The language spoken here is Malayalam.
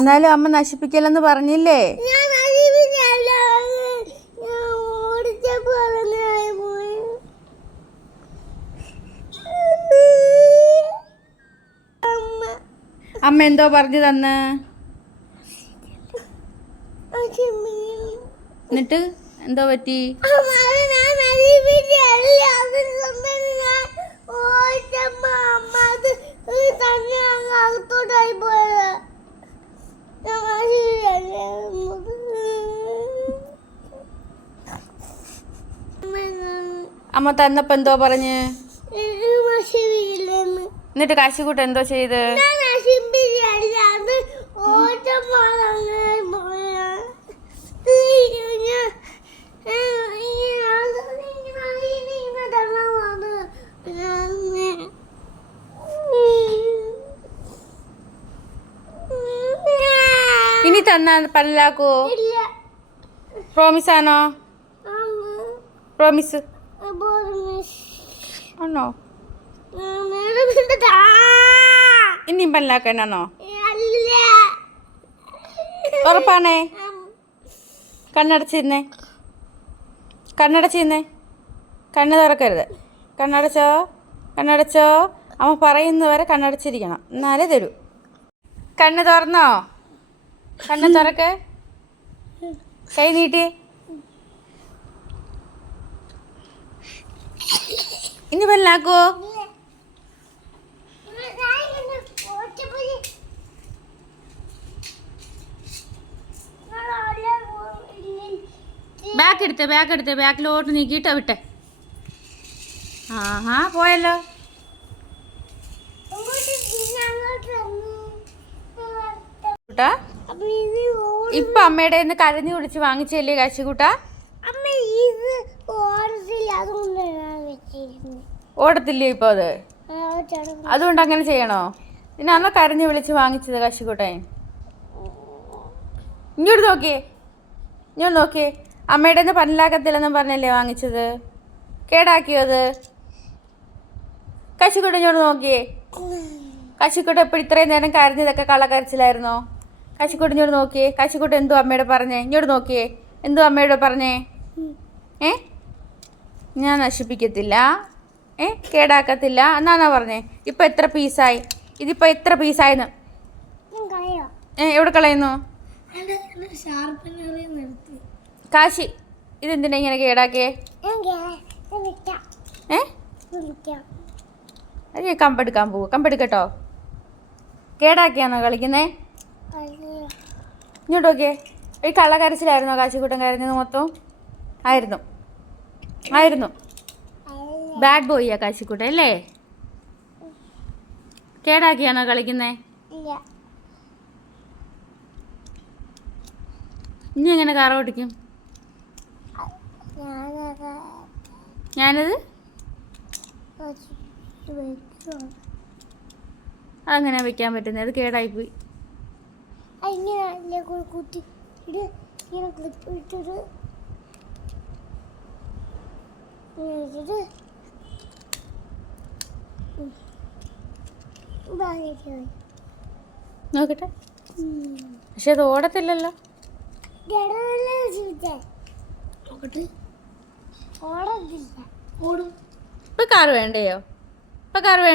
എന്നാലും അമ്മ നശിപ്പിക്കലെന്ന് പറഞ്ഞില്ലേ? അമ്മ എന്തോ പറഞ്ഞു തന്ന്? എന്നിട്ട് എന്തോ പറ്റി? അമ്മ തന്നപ്പോ എന്തോ പറഞ്ഞ്? എന്നിട്ട് കാശിക്കൂട്ട് എന്തോ ചെയ്ത്? ഇനി തന്നാ പല്ലാക്കോ? പ്രോമിസ് ആണോ? പ്രോമിസ് ആണോ? ഇനിയും പല്ലാക്കാനാണോ? ഉറപ്പാണേ? കണ്ണടച്ചിരുന്നേ, കണ്ണടച്ചിരുന്നേ, കണ്ണ് തുറക്കരുത്. കണ്ണടച്ചോ, കണ്ണടച്ചോ. അമ്മ പറയുന്നവരെ കണ്ണടച്ചിരിക്കണം, എന്നാലേ തരൂ. കണ്ണ് തുറന്നോ? കണ്ണ് തുറക്ക്. കൈ നീട്ടി. ഇനി പല്ലാക്കോ? ബാക്ക് എടുത്ത് ബാക്കിലോട്ട് നീക്കിയിട്ടോ വിട്ടെ. ആഹാ പോയല്ലോ. ഇപ്പൊ അമ്മയുടെ കയ്യിന്ന് കരഞ്ഞു വിളിച്ച് വാങ്ങിച്ചല്ലേ കാശിക്കൂട്ടാ? ഓടത്തില്ലേ ഇപ്പൊ അത്? അതുകൊണ്ട് അങ്ങനെ ചെയ്യണോ? പിന്നെ അമ്മ കരഞ്ഞു വിളിച്ച് വാങ്ങിച്ചത് കാശിക്കൂട്ടെ. ഇങ്ങോട്ട് നോക്കിയേ, ഇങ്ങോട്ട് നോക്കിയേ. അമ്മയുടെ കയ്യിന്ന് പല്ലാക്കത്തില്ലെന്നും പറഞ്ഞല്ലേ വാങ്ങിച്ചത്? കേടാക്കിയോ അത്? കാശിക്കൂട്ട ഇങ്ങോട്ട് നോക്കിയേ. കാശിക്കൂട്ട എപ്പോഴും ഇത്രയും നേരം കരഞ്ഞതൊക്കെ കള്ളക്കരച്ചിലായിരുന്നോ? കാശിക്കൂട്ട ഇങ്ങോട്ട് നോക്കിയേ. കാശിക്കൂട്ട എന്തോ അമ്മയോട് പറഞ്ഞേ? ഇങ്ങോട്ട് നോക്കിയേ. എന്തോ അമ്മയോട് പറഞ്ഞേ? ഞാൻ നശിപ്പിക്കത്തില്ല, കേടാക്കത്തില്ല എന്നാണോ പറഞ്ഞേ? ഇപ്പം എത്ര പീസായി? ഇതിപ്പോൾ എത്ര പീസായെന്ന്? എവിടെ കളയുന്നു? കാശി ഇതെന്തിനാ ഇങ്ങനെ കേടാക്കിയേ? അത് കമ്പെടുക്കാൻ പോവോ? കമ്പെടുക്കട്ടോ? കേടാക്കിയാണോ കളിക്കുന്നേ? ഇങ്ങോട്ട് നോക്കിയേ. ഈ കള്ളക്കരച്ചിലായിരുന്നോ കാശിക്കൂട്ടൻ കരഞ്ഞത് മൊത്തം? ആയിരുന്നു. ബാഡ് ബോയിയാ കാശിക്കൂട്ടൻ അല്ലേ? കേടാക്കിയാണോ കളിക്കുന്നേ? ഇനി എങ്ങനെ കാർ ഓടിക്കും? ഞാനത് അങ്ങനെ വെക്കാൻ പറ്റുന്നത്? അത് കേടായിപ്പോയി. നോക്കട്ടെ. പക്ഷെ അത് ഓടത്തില്ലല്ലോ. ഇപ്പൊ കാർ വേണ്ടയോ? ഇപ്പൊ കാർ വേണ്ട.